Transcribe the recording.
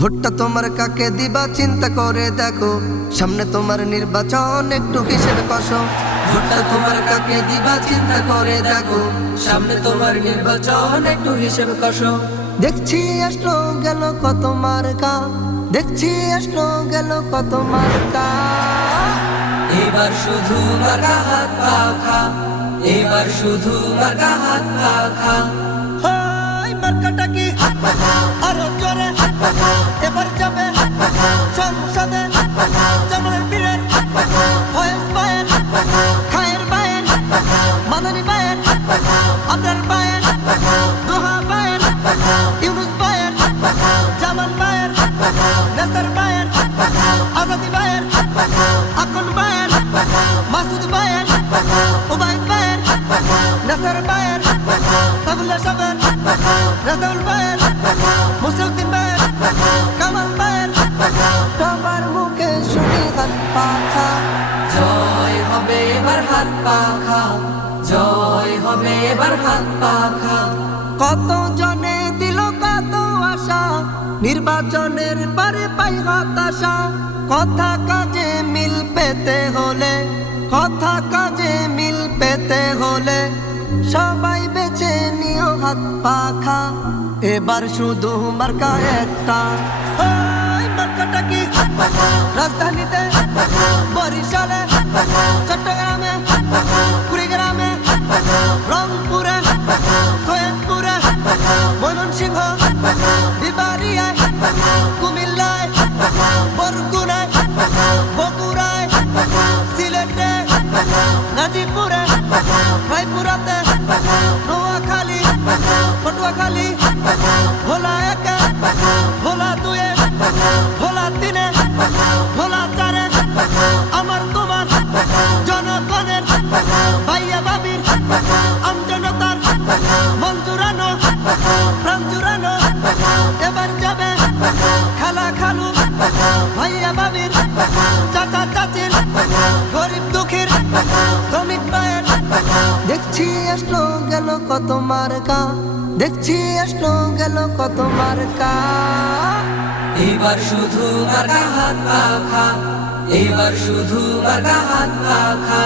ভোটটা তোমার কাকে দিবা চিন্তা করে দেখো, সামনে তোমার নির্বাচন, একটু হিসেবে কষো। ভোটটা তোমার কাকে দিবা চিন্তা করে দেখো, সামনে তোমার নির্বাচন, একটু হিসেবে কষো। দেখছি আসলো গেল কত মার্কা, দেখছি আসলো গেল কত মার্কা। এবার শুধু মার্কা হাত পাখা, এবার শুধু মার্কা হাত পাখা। হাই মার্কাটা কি হাত পাখা, আরো জোরে হাত পাখা। এবার যাবে হাত পাখা সংসদে, হাত পাখা জনগণের বীরের হাত পাখা, ফয়েজ ভাইয়ের হাত পাখা, খায়ের ভাইয়ের হাত পাখা, মাদানী ভাইয়ের হাত পাখা, আবরার ভাইয়ের হাত পাখা, দোহা ভাইয়ের হাত পাখা, ইউনুস ভাইয়ের হাত পাখা, জামান ভাইয়ের হাত পাখা, নেসার ভাইয়ের হাত পাখা, আজাদি ভাইয়ের হাত পাখা, আকন ভাইয়ের হাত পাখা, মাসুদ ভাইয়ের হাত পাখা, উবাইদ ভাইয়ের হাত পাখা, নেসার ভাইয়ের হাত পাখা, সাবুল্লাহ সাহেবের হাত পাখা, রাজাউল ভাইয়ের হাত পাখা, মুসলিউদ্দিন ভাইয়ের হাত পাখা, কামাল ভাইয়ের হাত পাখা। সবার মুখে শুনি হাত পাখা। জয় হবে এবার হাত পাখা, জয় হবে এবার হাত পাখা। কত জনে দিল কত আশা, নির্বাচনের পরে পাই হতাশা। কথা কাজে মিল পেতে হলে, কথা কাজে মিল পেতে হলে সবাই বেছে নিও হাত পাখা। এবার শুধু মার্কা একটা। ওই মার্কাটা কি হাত পাখা, রাজধানীতে হাত পাখা, বরিশালে হাত পাখা, চট্টগ্রামে হাত পাখা, কুড়িগ্রামে হাত পাখা, রংপুরে হাত পাখা, সৈয়দপুরে হাত পাখা, ময়মনসিংহ হাত পাখা, বিবাড়িয়ায় হাত পাখা, কুমিল্লায় হাত পাখা, বরগুনায় হাত পাখা, বগুড়ায় হাত পাখা, সিলেটে হাত পাখা, গাজীপুরে হাত পাখা, রায়পুরাতে হাত পাখা, নোয়াখালী হাত পাখা, পটুয়াখালী হাত পাখা, ভোলা একে হাত পাখা, ভোলা দুয়ে হাত পাখা, ভোলা তিনে হাত পাখা, ভোলা চারে হাত পাখা। আমার তোমার হাত পাখা, জনগণের হাত পাখা, ভাইয়া ভাবির হাত পাখা, আমজনতার হাত পাখা, মন জুড়ানো হাত পাখা, প্রাণ জুড়ানো হাত পাখা। এবার যাবে হাত পাখা, খালা খালু হাত পাখা, ভাইয়া ভাবির হাত পাখা, চাচা চাচির হাত পাখা, গরিব দুঃখীর হাত পাখা, শ্রমিক ভাইয়ের হাত পাখা। দেখছি আসলো গেল কত মার্কা, দেখছি আসলো গেল কত মার্কা। এবার শুধু মার্কা হাত পাখা, এবার শুধু মার্কা হাত পাখা।